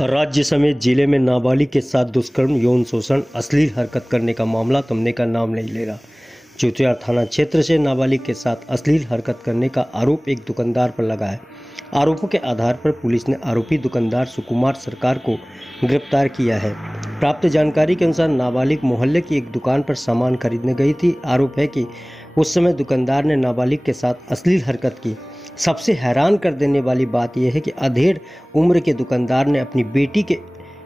राज्य समेत जिले में नाबालिग के साथ दुष्कर्म, यौन शोषण, अश्लील हरकत करने का मामला थमने का नाम नहीं ले रहा। चौथियार थाना क्षेत्र से नाबालिग के साथ अश्लील हरकत करने का आरोप एक दुकानदार पर लगा है। आरोपों के आधार पर पुलिस ने आरोपी दुकानदार सुकुमार सरकार को गिरफ्तार किया है। प्राप्त जानकारी के अनुसार नाबालिग मोहल्ले की एक दुकान पर सामान खरीदने गई थी। आरोप है कि उस समय दुकानदार ने नाबालिग के साथ अश्लील हरकत की। सबसे हैरान कर देने वाली बात यह है कि अधेड़ उम्र के दुकानदार ने अपनी बेटी के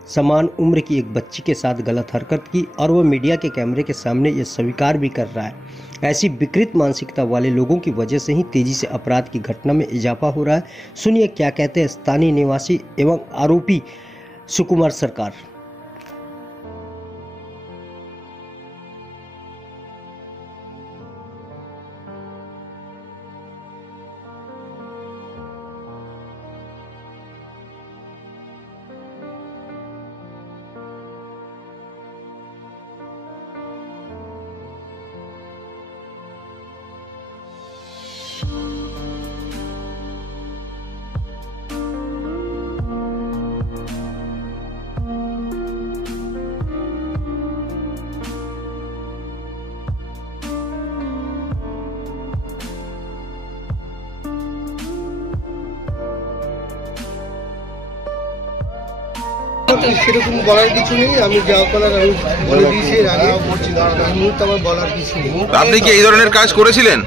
समान उम्र की एक बच्ची के साथ गलत हरकत की और वह मीडिया के कैमरे के सामने ये स्वीकार भी कर रहा है। ऐसी विकृत मानसिकता वाले लोगों की वजह से ही तेजी से अपराध की घटना में इजाफा हो रहा है। सुनिए क्या कहते हैं स्थानीय निवासी एवं आरोपी सुकुमार सरकार। সেরকম বলার কিছু নেই, আমি যা করার আমি বলে দিয়েছি এর আগে। মুহূর্তে আমার বলার কিছু নেই। আপনি কি এই ধরনের কাজ করেছিলেন?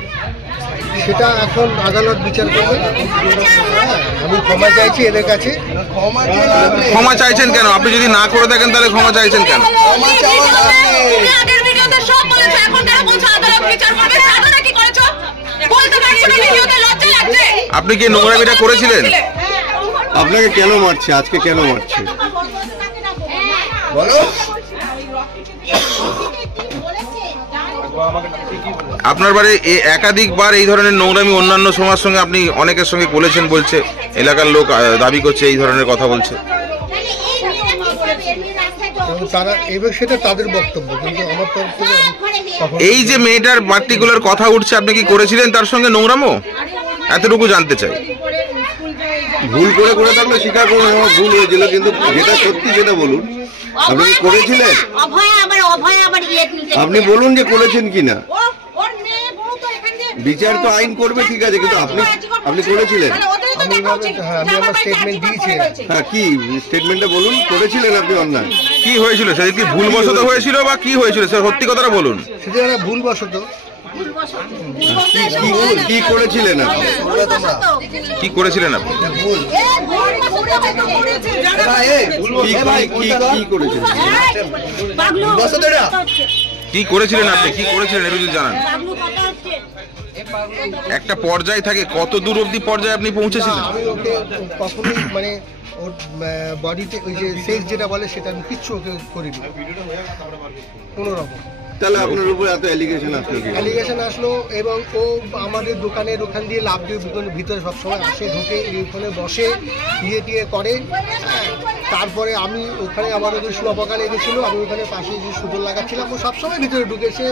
সেটা এখন আদালত বিচার করবে। আমি ক্ষমা চাইছি এদের কাছে। ক্ষমা চাইছেন কেন? আপনি যদি না করে থাকেন তাহলে ক্ষমা চাইছেন কেন? আপনি কি নোংরামিটা করেছিলেন? আপনাকে কেন মারছে? আজকে কেন মারছে? বলো। আপনার বাড়ি একাধিকবার এই ধরনের নোংরামি অন্যান্য সমাজের সঙ্গে আপনি অনেকের সঙ্গে বলেছেন বলছে, এলাকার লোক দাবি করছে এই ধরনের কথা বলছে। তারা এবার সেটা তাদের বক্তব্য, কিন্তু আমার তরফ থেকে এই যে মেয়েটার পার্টিকুলার কথা উঠছে, আপনি কি করেছিলেন তার সঙ্গে নোংরামো? এতটুকু জানতে চাই। ভুল করে থাকলে স্বীকার করুন আমার ভুল হয়েছিল, কিন্তু যেটা সত্যি সেটা বলুন। আপনি কি করেছিলেন? আপনি বলুন যে করেছেন কিনা। বিচার তো আইন করবে, ঠিক আছে, কিন্তু আপনি করেছিলেন? আমি আমার স্টেটমেন্ট দিয়েছি। হ্যাঁ, কি স্টেটমেন্টটা বলুন। করেছিলেন আপনি অন্যায়? কি হয়েছিল সেটা? কি ভুলবশত হয়েছিল বা কি হয়েছিল স্যার? সত্যি কথাটা বলুন। সেটা ভুলবশত। কি করেছিলেন আপনি? কি করেছিলেন আপনি? কি করেছিলেন আপনি? কি করেছিলেন একটু জানান। একটা পর্যায়ে থাকে, কত দূর অবধি পর্যায়ে আপনি পৌঁছেছিলেন? আমি ওকে কখনোই মানে ওর বডিতে ওই যে সেক্স যেটা বলে সেটা আমি কিচ্ছু ওকে করিনি কোনো রকম। তাহলে আপনার উপর এত অ্যালিগেশন আসলো, এবং ও আমাদের দোকানের ওখান দিয়ে লাভ দিয়ে দোকানের ভিতরে সবসময় আসে, ঢোকে, ওখানে বসে, টিয়ে করে। তারপরে আমি ওখানে আমার ওদের শুয়াপকা লেগেছিল, আমি ওখানে পাশে যে সুদর লাগাচ্ছিলাম, ও সবসময় ভিতরে ঢুকে সে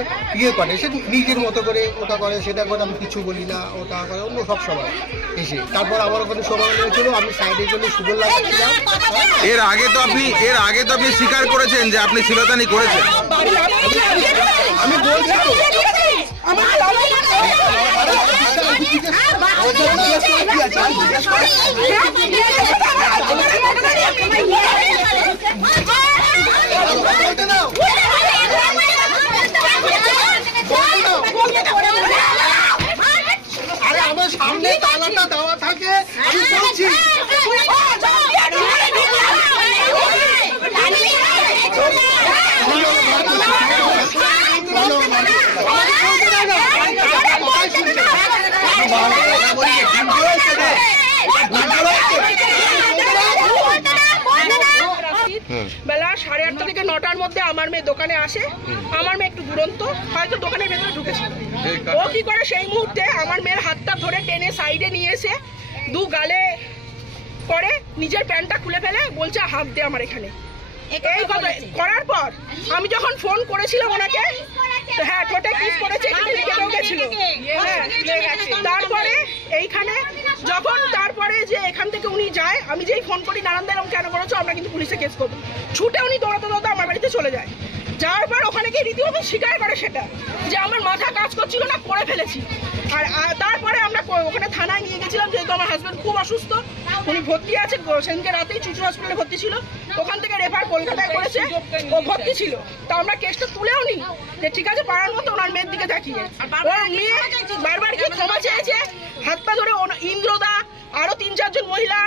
করে, সে নিজের মতো করে ওটা করে সেটা করে, আমি কিছু বলি না, ওটা করে অন্য সবসময় এসে। তারপর আমার ওখানে সময় লেগেছিল, আমি সাইডের জন্য সুদর লাগাচ্ছিলাম। এর আগে তো আপনি স্বীকার করেছেন যে আপনি শ্লীলতাহানি করেছেন। আমি বলছি তো আরে আমার সামনে তালাটা দেওয়া থাকে, আমি বলছি বেলা 8:30 থেকে 9টার মধ্যে আমার মেয়ে দোকানে আসে। আমার মেয়ে একটু দুরন্ত, হয়তো দোকানের ভেতরে ঢুকেছিল। ও কি করে সেই মুহূর্তে আমার মেয়ের হাতটা ধরে টেনে সাইডে নিয়ে এসে দু গালে করে নিজের প্যান্টটা খুলে ফেলে বলছে হাত দে আমার এখানে। এই কথা করার পর আমি যখন ফোন করেছিলাম ওনাকে, হ্যাঁ ঠোঁটে কিস করেছে, এখানে লিখে গেছিল। তারপরে এইখানে যখন তারপরে যে এখান থেকে উনি যায়, আমি যেই ফোন করি নারায়ণ এরকম কেন করেছো, আমরা কিন্তু পুলিশে কেস করবো, ছুটে উনি দৌড়াতে দৌড়াতে আমার বাড়িতে চলে যায়। যাওয়ার পর ওখানে গিয়ে রীতিমতো স্বীকার করে সেটা যে আমার মাথা কাজ করছিল না, করে ফেলেছি। আর তারপরে আমরা ওখানে থানায় নিয়ে গেছিলাম, যেহেতু আমার হাজব্যান্ড খুব অসুস্থ, উনি ভর্তি আছে, সেদিনকে রাতেই চুচু হসপিটালে ভর্তি ছিল, ওখান থেকে রেফার কলকাতায় করেছে, ও ভর্তি ছিল। তা আমরা কেসটা তুলেও নি যে ঠিক আছে পাড়ার মতো ওনার মেয়ের দিকে তাকিয়ে। ওর মেয়ে বারবার গিয়ে ক্ষমা চেয়েছে, হাত পা ধরে ইন্দ্রদা আরো 3-4 জন মহিলা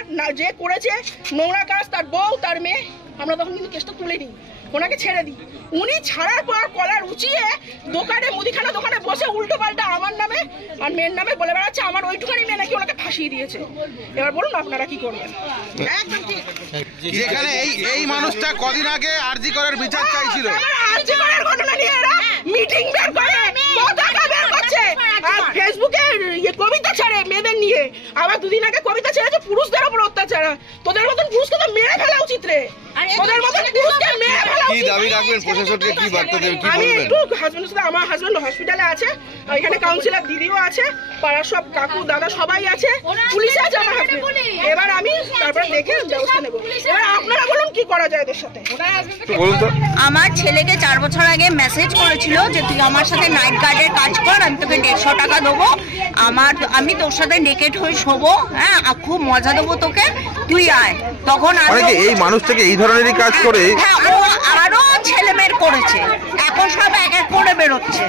যে করেছে নোংরা কাজ, তার বউ তার মেয়ে, আমরা তখন কিন্তু কেসটা তুলে নিই, ওনাকে ছেড়ে দিই। উনি ছাড়ার পর কলার উঁচিয়ে দোকানে, মুদিখানা দোকানে বসে উল্টো পাল্টা আমার নামে আর মেয়ের নামে বলে বেড়াচ্ছে আমার ওইটুখানি মেয়ে নাকি ওনাকে ফাঁসিয়ে দিয়েছে। এবার বলুন আপনারা কি করবেন? একদম ঠিক। যেখানে এই মানুষটা কদিন আগে আরজি করার বিচার চাইছিল, আরজি করার ঘটনা নিয়ে এরা মিটিং বের করে, পতাকা বের করছে, আর ফেসবুকে কবিতা ছাড়ে মেয়েদের নিয়ে। আবার 2 দিন আগে কবিতা ছেড়েছে পুরুষদের উপর অত্যাচার। তোদের মতন পুরুষকে তো মেরে ফেলা উচিত রে, তোদের মতন পুরুষকে মেরে ফেলা উচিত। কি দাবি রাখবেন প্রশাসনকে, কি বার্তা দেবেন, কি আমি বলবেন? একটু হাজবেন্ডের সাথে, আমার হাজবেন্ড হসপিটালে আছে, এখানে কাউন্সিলর দিদিও আছে, পাড়ার সব কাকু দাদা সবাই আছে, পুলিশ আছে আমার হাজবেন্ড। এবার আমি তারপরে দেখে ব্যবস্থা নেব। এবার আপনারা বলুন কি করা যায় এদের সাথে। বলুন তো। আমার ছেলেকে 4 বছর আগে মেসেজ করেছিল যে তুই আমার সাথে নাইট গার্ডের কাজ কর, আমি তোকে 150 টাকা দেবো, আমি তোর সাথে নেকেট হয়ে শোবো, হ্যাঁ খুব মজা দেবো তোকে, তুই আয়। তখন এই মানুষটাকে এই ধরনেরই কাজ করে, হ্যাঁ ও আরো ছেলে মেয়ের করেছে, এখন সব এক এক করে বেরোচ্ছে।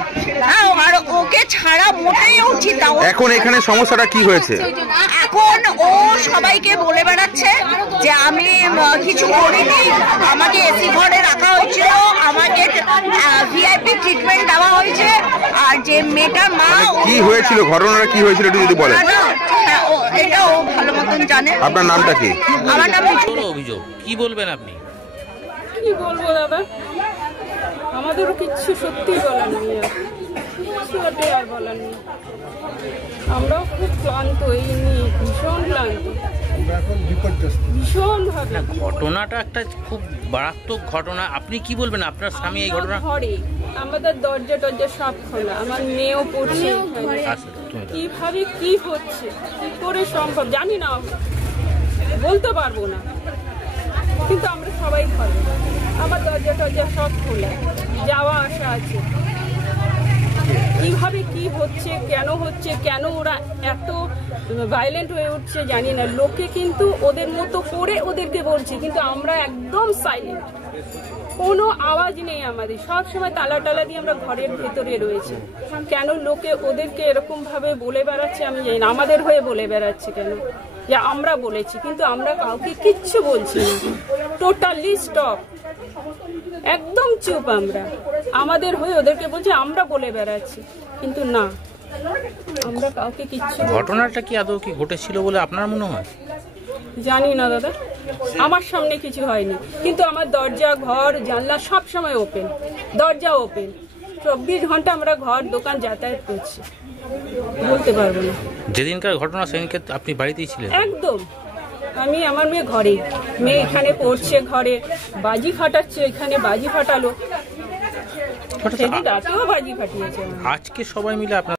হ্যাঁ আর ওকে ছাড়া মোটেই উচিত না। এখন এখানে সমস্যাটা কি হয়েছে? এখন ও সবাইকে বলে বেড়াচ্ছে যে আমি কিছু করিনি, আমাকে এসি ঘরে রাখা হয়েছিল, আমাকে ভিআইপি ট্রিটমেন্ট দেওয়া হয়েছে, আর যে মেয়েটার মা। কি হয়েছিল, ঘটনাটা কি হয়েছিল একটু যদি বলেন। হ্যাঁ এটা ও ভালো মতন জানে। আপনার নামটা কি? আমার নাম অভিযোগ, কি বলবেন আপনি? কি বলবো দাদা, আমাদেরও কিচ্ছু সত্যি বলার নেই, আর বলার নেই। আমরাও খুব ক্লান্ত, এই নিয়ে ভীষণ ক্লান্ত, ভীষণ ভাবে। ঘটনাটা একটা খুব মারাত্মক ঘটনা, আপনি কি বলবেন? আপনার স্বামী এই ঘটনা ঘরে আমাদের দরজা টরজা সব খোলা, আমার মেয়েও পড়ছে, কিভাবে কি হচ্ছে কি করে সম্ভব জানি না, বলতে পারবো না, কিন্তু আমরা সবাই ভালো, আমার দরজা টরজা সব খোলা, যাওয়া আসা আছে। কিভাবে কি হচ্ছে, কেন ওরা এত ভায়োলেন্ট হয়ে উঠছে জানি না। লোকে কিন্তু ওদের মতো করে ওদেরকে বলছে, কিন্তু আমরা একদম সাইলেন্ট, কোনো আওয়াজ নেই আমাদের, সব সময় তালা টালা দিয়ে আমরা ঘরের ভেতরে রয়েছি। কেন লোকে ওদেরকে এরকম ভাবে বলে বেড়াচ্ছে আমি জানি না, আমাদের হয়ে বলে বেড়াচ্ছে কেন, যে আমরা বলেছি, কিন্তু আমরা কাউকে কিচ্ছু বলছি না, টোটালি স্টপ, একদম চুপ। আমরা আমাদের হয়ে ওদেরকে বলছি, আমরা বলে বেড়াচ্ছি, কিন্তু না, আমরা কাউকে কিচ্ছু। ঘটনাটা কি আদৌ কি ঘটেছিল বলে আপনার মনে হয়? জানি না দাদা, আমার সামনে কিছু হয়নি, কিন্তু আমার দরজা ঘর জানলা সব সময় ওপেন, দরজা ওপেন, 24 ঘন্টা আমরা ঘর দোকান যাতায়াত করছি, বলতে পারবো না। যেদিনকার ঘটনা সেদিনকে আপনি বাড়িতেই ছিলেন? একদম, আমি আমার ঘরে, মেয়ে এখানে পড়ছে, ঘরে বাজি ফাটাচ্ছে, এখানে বাজি ফাটালো, সেদিন রাতেও বাজি ফাটিয়েছে। আজকে সবাই মিলে আপনার